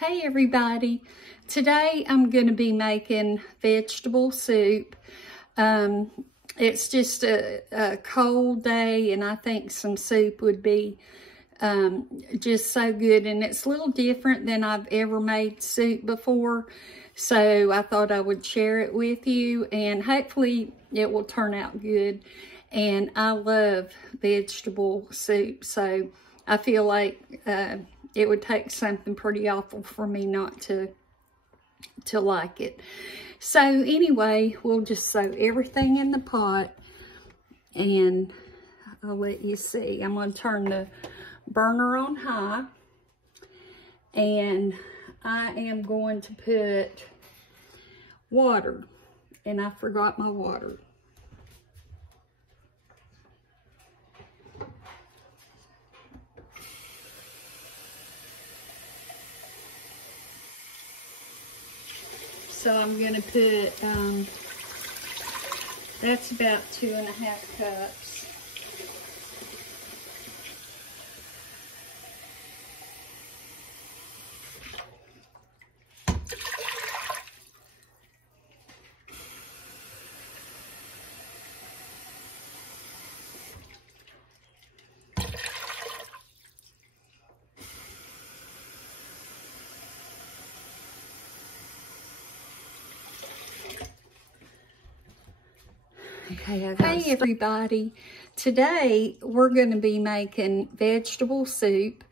Hey everybody, today I'm going to be making vegetable soup. It's just a cold day and I think some soup would be just so good, and it's a little different than I've ever made soup before, so I thought I would share it with you and hopefully it will turn out good. And I love vegetable soup, so I feel like it would take something pretty awful for me not to like it. So anyway, we'll just throw everything in the pot and I'll let you see. I'm going to turn the burner on high and I am going to put water, and I forgot my water. So I'm going to put, that's about 2.5 cups. Hey everybody, today we're going to be making vegetable soup,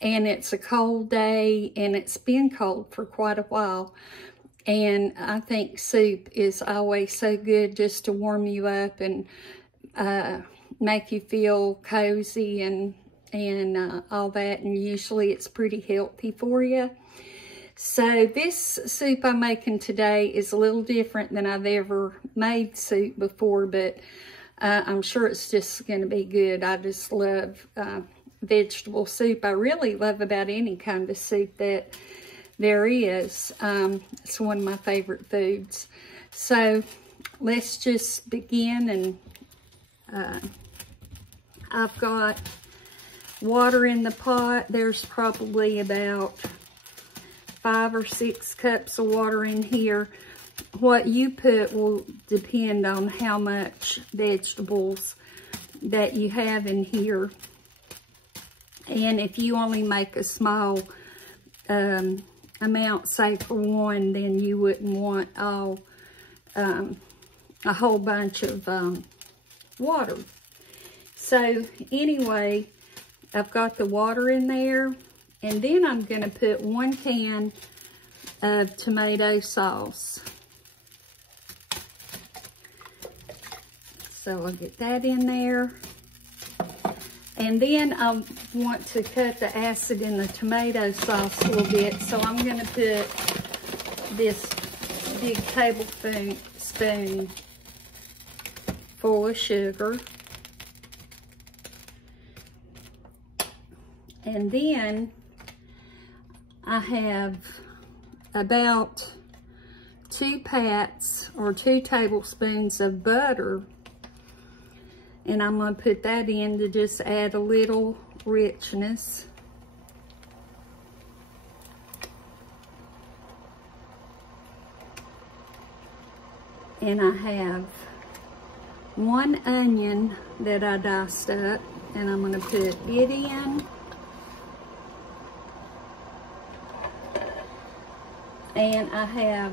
and it's a cold day and it's been cold for quite a while, and I think soup is always so good just to warm you up and make you feel cozy and all that, and usually it's pretty healthy for you. So this soup I'm making today is a little different than I've ever made soup before, but I'm sure it's just going to be good. I just love vegetable soup. I really love about any kind of soup that there is. It's one of my favorite foods. So let's just begin, and I've got water in the pot. There's probably about 5 or 6 cups of water in here. What you put will depend on how much vegetables that you have in here. And if you only make a small amount, say for one, then you wouldn't want a whole bunch of water. So anyway, I've got the water in there. And then I'm going to put 1 can of tomato sauce. So I'll get that in there. And then I want to cut the acid in the tomato sauce a little bit. So I'm going to put this big tablespoon full of sugar. And then I have about 2 pats or 2 tablespoons of butter, and I'm going to put that in to just add a little richness. And I have 1 onion that I diced up, and I'm going to put it in. And I have,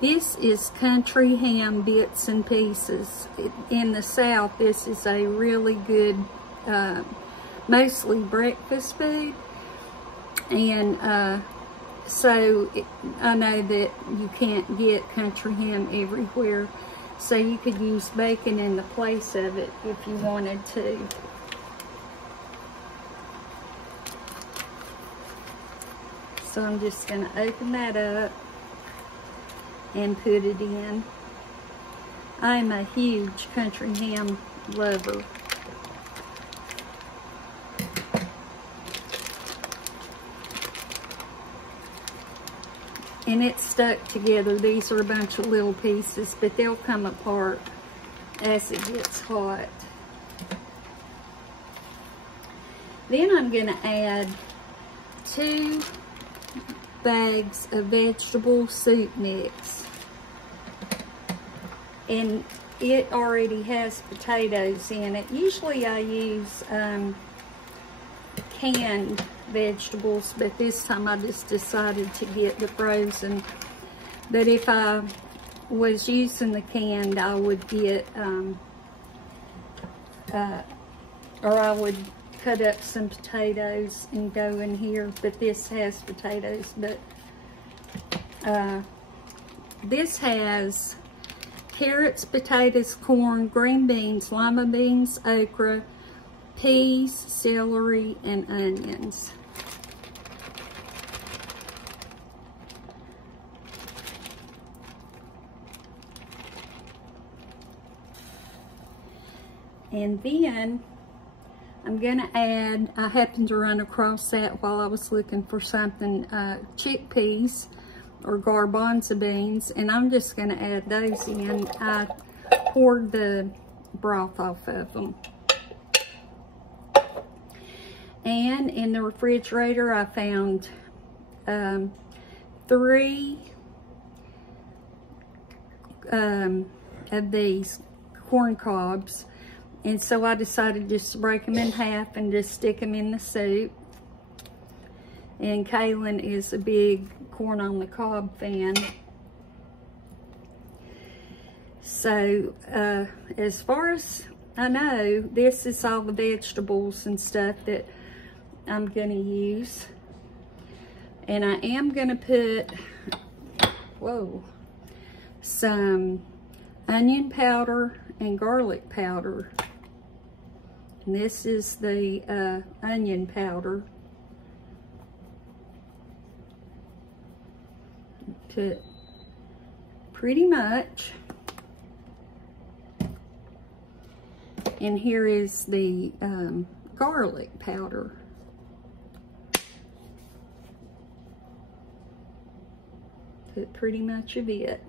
this is country ham bits and pieces. In the South, this is a really good, mostly breakfast food. And so I know that you can't get country ham everywhere. So you could use bacon in the place of it if you wanted to. So I'm just going to open that up and put it in. I'm a huge country ham lover. And it's stuck together. These are a bunch of little pieces, but they'll come apart as it gets hot. Then I'm going to add 2 bags of vegetable soup mix. And it already has potatoes in it. Usually I use canned vegetables, but this time I just decided to get the frozen. But if I was using the canned, I would get, or I would cut up some potatoes and go in here, but this has potatoes. But this has carrots, potatoes, corn, green beans, lima beans, okra, peas, celery, and onions. And then I'm gonna add, I happened to run across that while I was looking for something, chickpeas or garbanzo beans, and I'm just gonna add those in. I poured the broth off of them. And in the refrigerator, I found 3 of these corn cobs. And so I decided just to break them in half and just stick them in the soup. And Kaylin is a big corn on the cob fan. So as far as I know, this is all the vegetables and stuff that I'm gonna use. And I am gonna put, some onion powder and garlic powder. And this is the onion powder. Put pretty much. And here is the garlic powder. Put pretty much of it.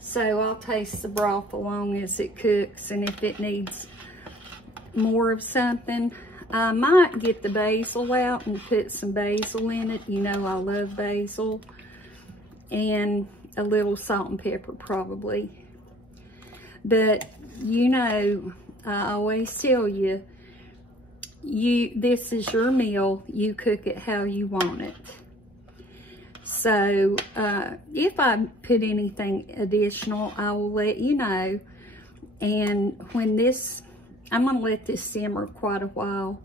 So I'll taste the broth along as it cooks, and if it needs more of something, I might get the basil out and put some basil in it. You know I love basil. And a little salt and pepper probably. But you know, I always tell you, this is your meal. You cook it how you want it. So if I put anything additional, I will let you know. And when this, I'm gonna let this simmer quite a while.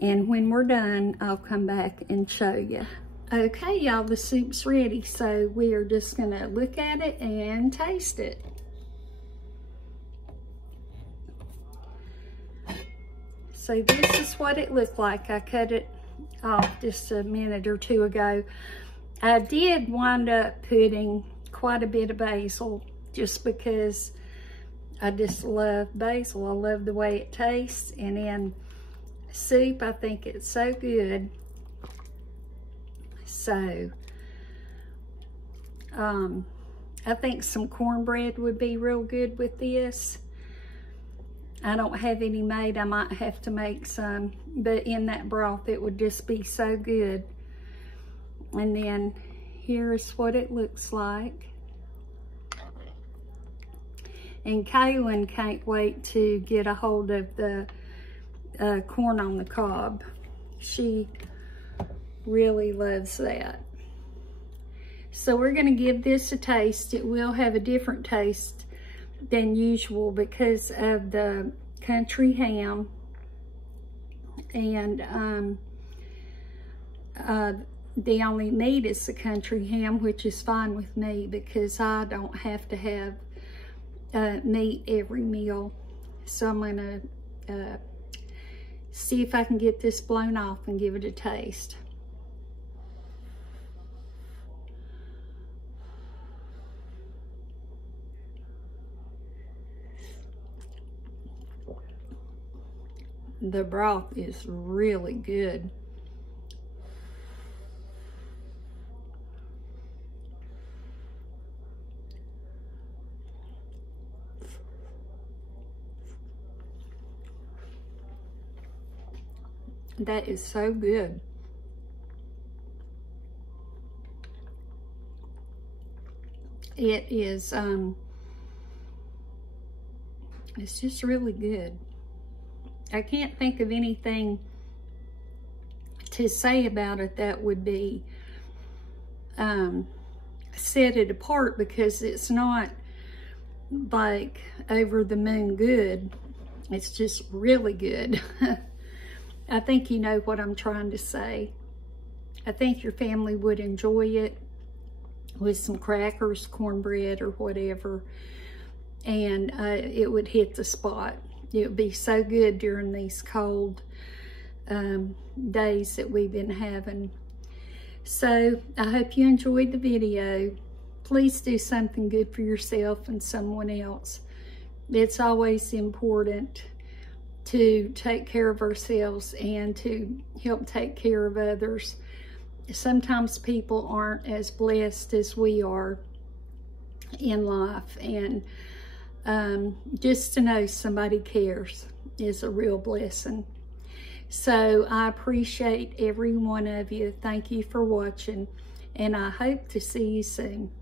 And when we're done, I'll come back and show you. Okay, y'all, the soup's ready. So we are just gonna look at it and taste it. So this is what it looked like. I cut it off just a minute or two ago. I did wind up putting quite a bit of basil just because I just love basil. I love the way it tastes. And in soup, I think it's so good. So, I think some cornbread would be real good with this. I don't have any made. I might have to make some, but in that broth, it would just be so good. And then here's what it looks like. And Kaylin can't wait to get a hold of the corn on the cob. She really loves that. So we're gonna give this a taste. It will have a different taste than usual because of the country ham. And the only meat is the country ham, which is fine with me because I don't have to have meat every meal. So I'm gonna see if I can get this blown off and give it a taste. The broth is really good. That is so good. It is, it's just really good. I can't think of anything to say about it that would be set it apart, because it's not like over the moon good. It's just really good. I think you know what I'm trying to say. I think your family would enjoy it with some crackers, cornbread, or whatever, and it would hit the spot. It would be so good during these cold days that we've been having. So I hope you enjoyed the video. Please do something good for yourself and someone else. It's always important to take care of ourselves and to help take care of others. Sometimes people aren't as blessed as we are in life, and just to know somebody cares is a real blessing. So I appreciate every one of you. Thank you for watching, and I hope to see you soon.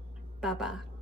Bye-bye.